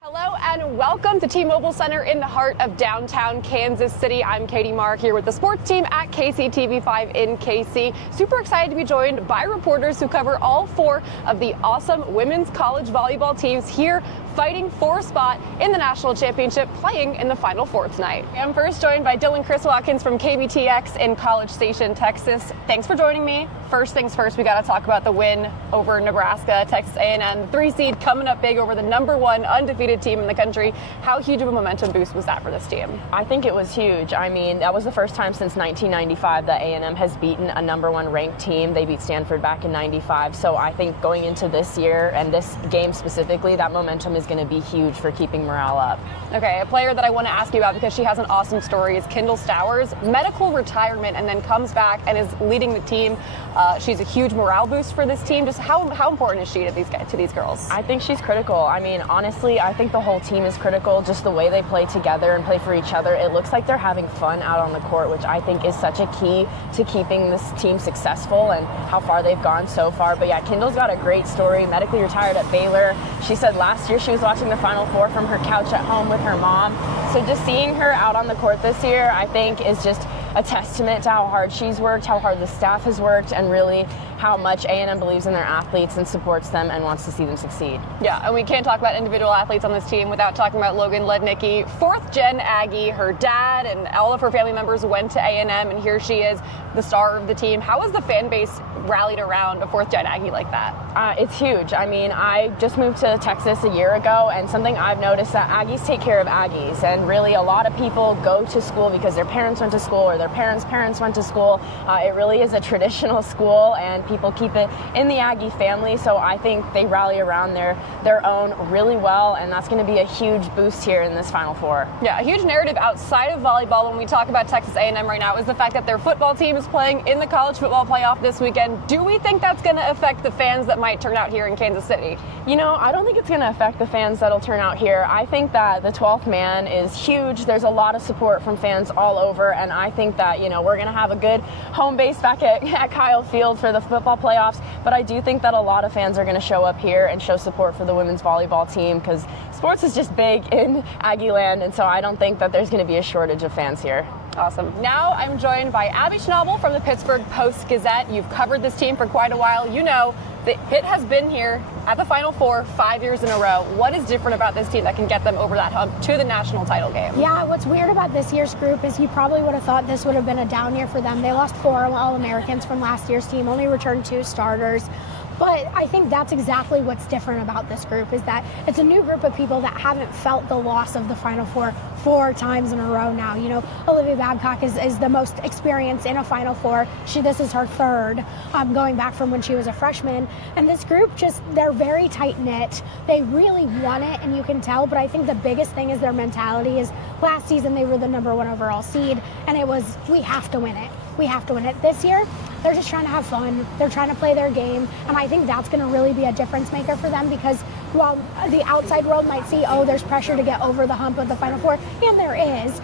Hello and welcome to T-Mobile Center in the heart of downtown Kansas City. I'm Katie Mark here with the sports team at KCTV5 in KC. Super excited to be joined by reporters who cover all four of the awesome women's college volleyball teams here fighting for a spot in the national championship, playing in the Final Four tonight. I'm first joined by Dylan Chris Watkins from KBTX in College Station, Texas. Thanks for joining me. First things first, we got to talk about the win over Nebraska, Texas A&M, the 3 seed coming up big over the #1 undefeated team in the country. How huge of a momentum boost was that for this team? I think it was huge. I mean, that was the first time since 1995 that A&M has beaten a #1 ranked team. They beat Stanford back in '95. So I think going into this year and this game specifically, that momentum is going to be huge for keeping morale up. Okay, a player that I want to ask you about because she has an awesome story is Kendall Stowers. Medical retirement and then comes back and is leading the team. She's a huge morale boost for this team. Just how important is she to these girls? I think she's critical. I mean, honestly, I think the whole team is critical. Just the way they play together and play for each other. It looks like they're having fun out on the court, which I think is such a key to keeping this team successful and how far they've gone so far. But yeah, Kendall's got a great story. Medically retired at Baylor. She said last year she was watching the Final Four from her couch at home with her mom. So just seeing her out on the court this year, I think, is just a testament to how hard she's worked, how hard the staff has worked, and really how much A&M believes in their athletes and supports them and wants to see them succeed. Yeah, and we can't talk about individual athletes on this team without talking about Logan Lednicki, 4th-gen Aggie. Her dad and all of her family members went to A&M, and here she is, the star of the team. How has the fan base rallied around a 4th-gen Aggie like that? It's huge. I mean, I just moved to Texas a year ago, and something I've noticed that Aggies take care of Aggies, and really a lot of people go to school because their parents went to school or their parents went to school. It really is a traditional school, and people keep it in the Aggie family, so I think they rally around their own really well, and that's going to be a huge boost here in this Final Four. Yeah, a huge narrative outside of volleyball when we talk about Texas A&M right now is the fact that their football team is playing in the college football playoff this weekend. Do we think that's going to affect the fans that might turn out here in Kansas City? You know, I don't think it's going to affect the fans that'll turn out here. I think that the 12th man is huge. There's a lot of support from fans all over, and I think that, you know, we're going to have a good home base back at Kyle Field for the football playoffs, but I do think that a lot of fans are going to show up here and show support for the women's volleyball team because sports is just big in Aggie land, and so I don't think that there's going to be a shortage of fans here. Awesome. Now I'm joined by Abby Schnabel from the Pittsburgh Post-Gazette. You've covered this team for quite a while. You know the Pitt has been here at the Final Four 5 years in a row. What is different about this team that can get them over that hump to the national title game? Yeah, what's weird about this year's group is you probably would have thought this would have been a down year for them. They lost 4 All-Americans from last year's team, only returned 2 starters. But I think that's exactly what's different about this group is that it's a new group of people that haven't felt the loss of the Final Four 4 times in a row now. You know, Olivia Babcock is the most experienced in a Final Four. This is her 3rd, going back from when she was a freshman. And this group they're very tight-knit. They really want it, and you can tell. But I think the biggest thing is their mentality is last season they were the #1 overall seed, and it was, we have to win it. We have to win it. This year, they're just trying to have fun. They're trying to play their game. And I think that's going to really be a difference maker for them because while the outside world might see, oh, there's pressure to get over the hump of the Final Four, and there is,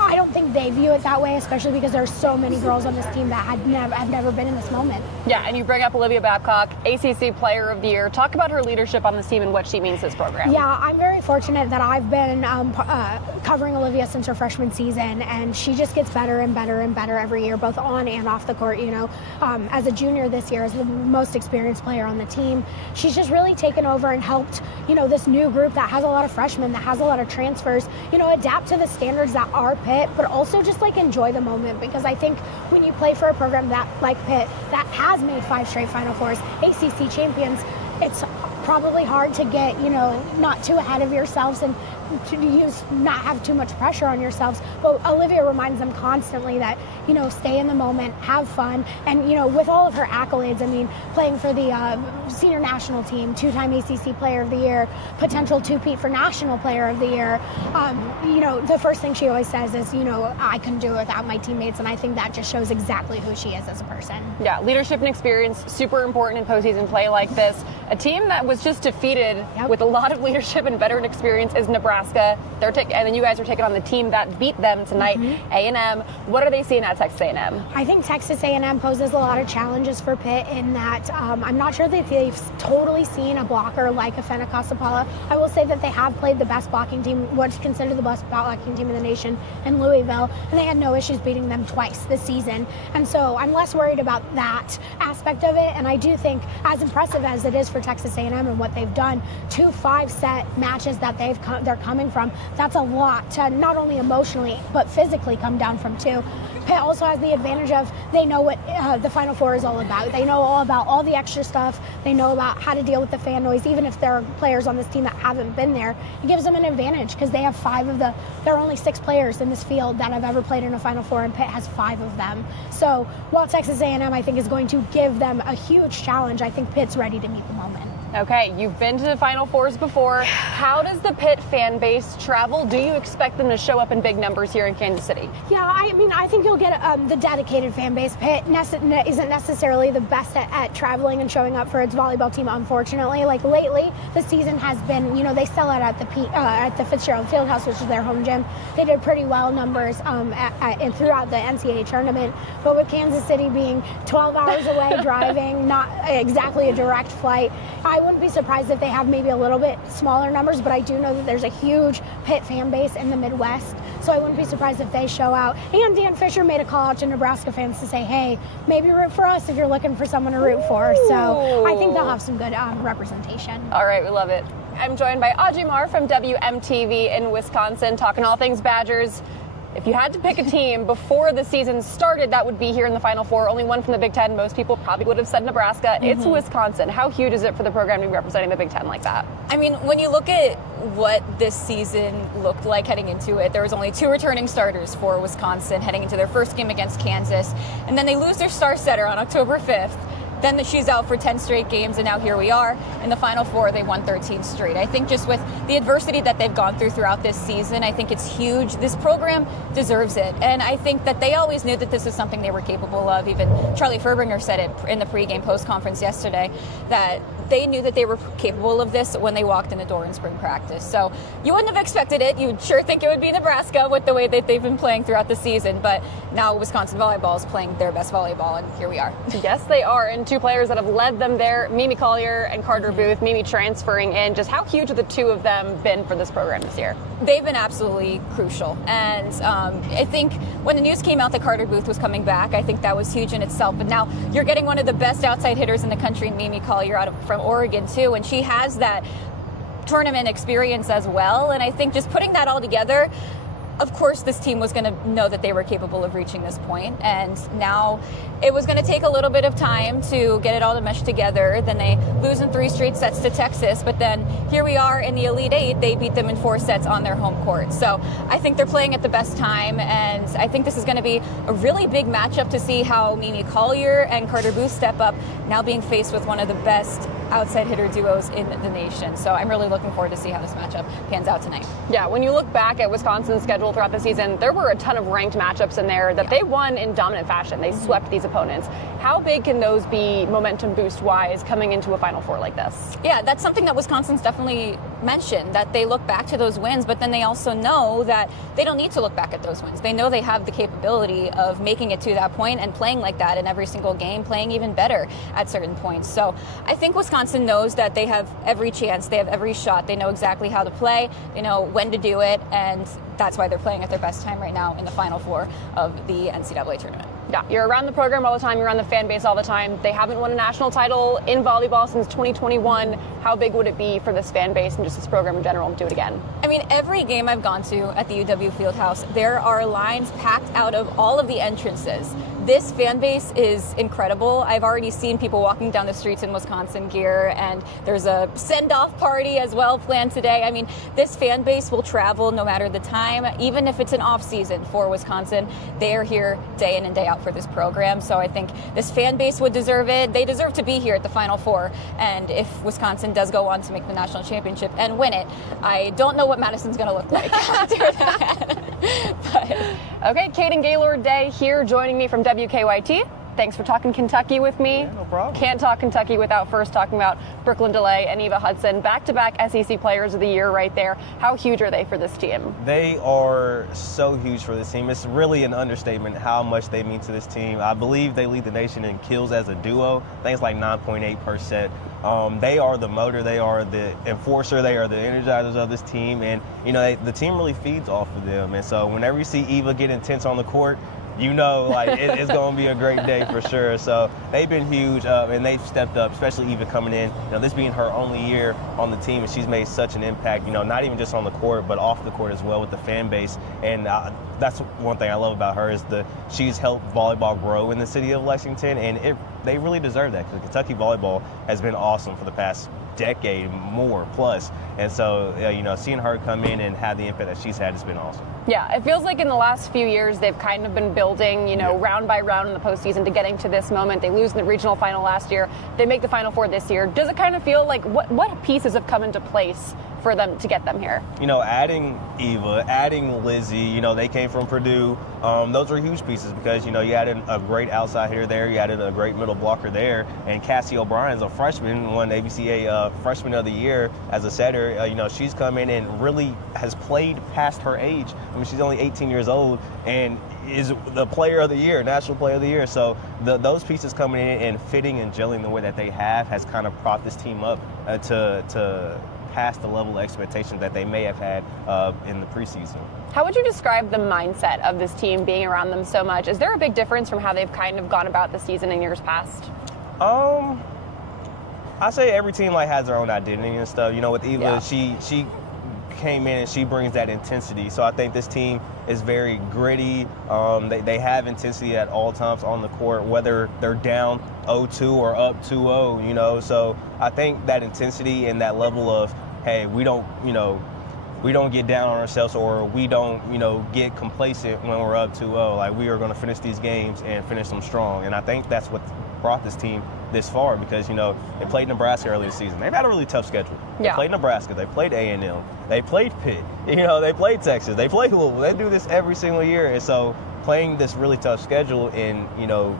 I don't think they view it that way, especially because there's so many girls on this team that have never been in this moment. Yeah, and you bring up Olivia Babcock, ACC Player of the Year. Talk about her leadership on this team and what she means to this program. Yeah, I'm very fortunate that I've been covering Olivia since her freshman season, and she just gets better and better and better every year, both on and off the court. You know, as a junior this year, as the most experienced player on the team, she's just really taken over and helped, you know, this new group that has a lot of freshmen, that has a lot of transfers, you know, adapt to the standards that are Pitt, but also just like enjoy the moment, because I think when you play for a program that like Pitt that has made 5 straight Final Fours, ACC champions, it's probably hard to get, you know, not too ahead of yourselves and to not have too much pressure on yourselves. But Olivia reminds them constantly that, you know, stay in the moment, have fun. And, you know, with all of her accolades, I mean, playing for the senior national team, 2-time ACC Player of the Year, potential 2-peat for National Player of the Year, you know, the first thing she always says is, you know, I couldn't do it without my teammates. And I think that just shows exactly who she is as a person. Yeah, leadership and experience, super important in postseason play like this. A team that was just defeated with a lot of leadership and veteran experience is Nebraska. Nebraska. And then you guys are taking on the team that beat them tonight, A&M. What are they seeing at Texas A&M? I think Texas A&M poses a lot of challenges for Pitt in that I'm not sure that they've totally seen a blocker like a Fenneca-Sapala. I will say that they have played the best blocking team, what's considered the best blocking team in the nation, in Louisville, and they had no issues beating them twice this season. And so I'm less worried about that aspect of it. And I do think, as impressive as it is for Texas A&M and what they've done, 2 5-set matches that they're coming from, that's a lot to not only emotionally but physically come down from 2. Pitt also has the advantage of they know what the Final Four is all about. They know all about all the extra stuff. They know about how to deal with the fan noise. Even if there are players on this team that haven't been there, it gives them an advantage because they have 5 of there are only 6 players in this field that have ever played in a Final Four, and Pitt has 5 of them. So while Texas A&M, I think, is going to give them a huge challenge, I think Pitt's ready to meet the moment. Okay, you've been to the Final Fours before. How does the Pitt fan base travel? Do you expect them to show up in big numbers here in Kansas City? Yeah, I mean, I think you'll get the dedicated fan base. Pitt isn't necessarily the best at traveling and showing up for its volleyball team, unfortunately. Like lately, the season has been, they sell out at the Fitzgerald Fieldhouse, which is their home gym. They did pretty well numbers and throughout the NCAA tournament. But with Kansas City being 12 hours away driving, not exactly a direct flight, I wouldn't be surprised if they have maybe a little bit smaller numbers, but I do know that there's a huge Pitt fan base in the Midwest, so I wouldn't be surprised if they show out. And Dan Fisher made a call out to Nebraska fans to say, hey, maybe root for us if you're looking for someone to root for. So I think they'll have some good representation. All right, we love it. I'm joined by Audrey Marr from WMTV in Wisconsin, talking all things Badgers. If you had to pick a team before the season started that would be here in the Final Four, only one from the Big Ten, most people probably would have said Nebraska. It's Wisconsin. How huge is it for the program to be representing the Big Ten like that? I mean, when you look at what this season looked like heading into it, there was only 2 returning starters for Wisconsin heading into their first game against Kansas. And then they lose their star setter on October 5th. Then she's out for 10 straight games, and now here we are. In the Final Four, they won 13 straight. I think just with the adversity that they've gone throughout this season, I think it's huge. This program deserves it. And I think that they always knew that this is something they were capable of. Even Charlie Furbringer said it in the pregame post-conference yesterday, that they knew that they were capable of this when they walked in the door in spring practice. So you wouldn't have expected it. You'd sure think it would be Nebraska with the way that they've been playing throughout the season. But now Wisconsin volleyball is playing their best volleyball, and here we are. Yes, they are. And 2 players that have led them there, Mimi Collier and Carter Booth. Mimi transferring in. Just how huge have the 2 of them been for this program this year? They've been absolutely crucial. And I think when the news came out that Carter Booth was coming back, I think that was huge in itself. But now you're getting one of the best outside hitters in the country, Mimi Collier, from Oregon, too. And she has that tournament experience as well. And I think just putting that all together, of course, this team was going to know that they were capable of reaching this point, and now it was going to take a little bit of time to get it all to mesh together. Then they lose in 3 straight sets to Texas, but then here we are in the Elite Eight. They beat them in 4 sets on their home court. So I think they're playing at the best time, and I think this is going to be a really big matchup to see how Mimi Collier and Carter Booth step up, now being faced with one of the best outside hitter duos in the nation. So I'm really looking forward to see how this matchup pans out tonight. Yeah, when you look back at Wisconsin's schedule throughout the season, there were a ton of ranked matchups in there that they won in dominant fashion. They swept these opponents. How big can those be momentum boost wise coming into a Final Four like this? Yeah, that's something that Wisconsin's definitely mentioned, that they look back to those wins, but then they also know that they don't need to look back at those wins. They know they have the capability of making it to that point and playing like that in every single game, playing even better at certain points. So I think Wisconsin knows that they have every chance, they have every shot, they know exactly how to play, they know when to do it, and that's why they're playing at their best time right now in the Final Four of the NCAA tournament. Yeah, you're around the program all the time, you're around the fan base all the time. They haven't won a national title in volleyball since 2021. How big would it be for this fan base and just this program in general to do it again? I mean, every game I've gone to at the UW Fieldhouse, there are lines packed out of all of the entrances. This fan base is incredible. I've already seen people walking down the streets in Wisconsin gear, and there's a send-off party as well planned today. I mean, this fan base will travel no matter the time, even if it's an off-season for Wisconsin. They are here day in and day out for this program, so I think this fan base would deserve it. They deserve to be here at the Final Four, and if Wisconsin does go on to make the national championship and win it, I don't know what Madison's going to look like after that. Okay, Kaden Gaylord Day here joining me from WKYT. thanks for talking Kentucky with me. Yeah, no problem. Can't talk Kentucky without first talking about Brooklyn DeLay and Eva Hudson, back-to-back SEC Players of the Year right there. How huge are they for this team? They are so huge for this team. It's really an understatement how much they mean to this team. I believe they lead the nation in kills as a duo. I think it's like 9.8 per set. They are the motor, they are the enforcer, they are the energizers of this team, and the team really feeds off of them. And so whenever you see Eva get intense on the court, it's going to be a great day for sure. So they've been huge, and they've stepped up, especially Eva coming in. This being her only year on the team, and she's made such an impact, not even just on the court, but off the court as well with the fan base. And that's one thing I love about her is she's helped volleyball grow in the city of Lexington, and they really deserve that because Kentucky volleyball has been awesome for the past decade more plus. And so, seeing her come in and have the impact that she's had has been awesome. Yeah, it feels like in the last few years they've kind of been building, round by round in the postseason to getting to this moment. They lose in the regional final last year. They make the Final Four this year. Does it kind of feel like what pieces have come into place for them to get them here? Adding Eva, adding Lizzie, they came from Purdue. Those were huge pieces because, you added a great outside hitter there. You added a great middle blocker there. And Cassie O'Brien's a freshman, won ABCA Freshman of the Year as a setter. She's come in and really has played past her age. I mean, she's only 18 years old and is the player of the year, national player of the year. So those pieces coming in and fitting and gelling the way that they have has kind of brought this team up to past the level of expectations that they may have had in the preseason. How would you describe the mindset of this team being around them so much? Is there a big difference from how they've kind of gone about the season in years past? I say every team has their own identity and stuff. With Eva, Yeah. she came in and she brings that intensity. So I think this team is very gritty. They have intensity at all times on the court, whether they're down 0-2 or up 2-0, So I think that intensity and that level of, hey, we don't get down on ourselves or we don't, get complacent when we're up 2-0. We are going to finish these games and finish them strong. And I think that's what brought this team this far because, they played Nebraska early this season. They've had a really tough schedule. Yeah. They played Nebraska. They played A&M. They played Pitt. They played Texas. They played Louisville. They do this every single year. And so playing this really tough schedule and,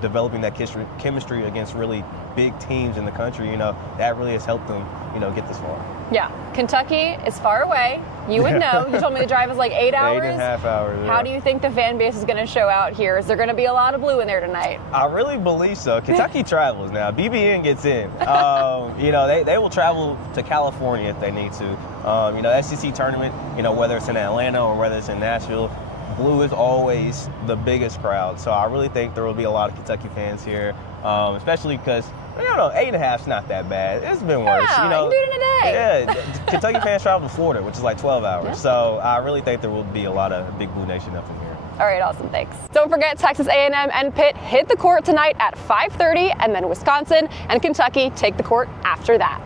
developing that chemistry against really big teams in the country, that really has helped them, get this far. Yeah. Kentucky is far away. You would know. You told me the drive is like 8 hours. 8.5 hours. Yeah. How do you think the fan base is going to show out here? Is there going to be a lot of blue in there tonight? I really believe so. Kentucky travels now. BBN gets in. They will travel to California if they need to. SEC tournament, whether it's in Atlanta or whether it's in Nashville, blue is always the biggest crowd. So I really think there will be a lot of Kentucky fans here, especially because, 8.5 is not that bad. It's been worse. Yeah, you can do it in a day. Yeah, Kentucky fans travel to Florida, which is like 12 hours. Yeah. So I really think there will be a lot of Big Blue Nation up in here. All right, awesome, thanks. Don't forget, Texas A&M and Pitt hit the court tonight at 5:30, and then Wisconsin and Kentucky take the court after that.